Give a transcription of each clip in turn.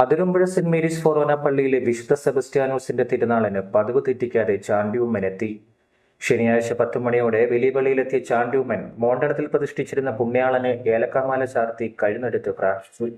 Athirampuzha saint Mary's ഫൊറോന പള്ളിയിലെ വിശുദ്ധ സെബസ്റ്റ്യാനോസിന്റെ തിരുനാളിന് പതിവ് തെറ്റിക്കാതെ ചാണ്ടിയുമ്മൻ എത്തി. ശനിയാഴ്ച 10 മണിയോടെ വലിയ പള്ളിയിലെത്തിയ ചാണ്ടിയുമ്മൻ മോണ്ടടത്തിൽ പ്രതിഷ്ഠിച്ചിരുന്ന പുണ്യാളന് ഏലക്കാമാല ചാർത്തി കഴുന്നെടുത്ത് പ്രാർത്ഥിച്ചു.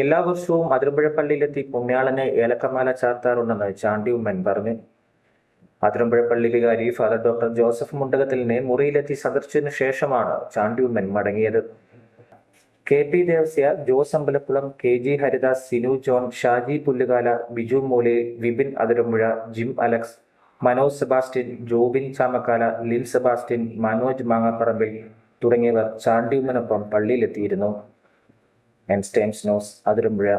എല്ലാ വർഷവും അതിരമ്പുഴ പള്ളിയിലെത്തി പുണ്യാളന് ഏലക്കമാല ചാർത്താറുണ്ടെന്ന് ചാണ്ടിയുമ്മൻ പറഞ്ഞു. അതിരമ്പുഴ പള്ളി വികാരി ഫാദർ ഡോക്ടർ ജോസഫ് മുണ്ടകത്തിലിനെ മുറിയിലെത്തി സന്ദർശിച്ചതിനു ശേഷമാണ് ചാണ്ടിയുമ്മൻ മടങ്ങിയത്. KP Devasya, Jose Ambalakkulam, KG Haridas, Sinu John, Shaji Pullukala, Biju Moole, Vipin Athirampuzha, Jim Alex, Manoj Sebastian, Jobin Chamakkala, Lin Sebastian, Manoj Mangaparambil തുടങ്ങിയവർ ചാണ്ടിയുമ്മനൊപ്പം പള്ളിയിലെത്തിയിരുന്നു. Times News, Athirampuzha.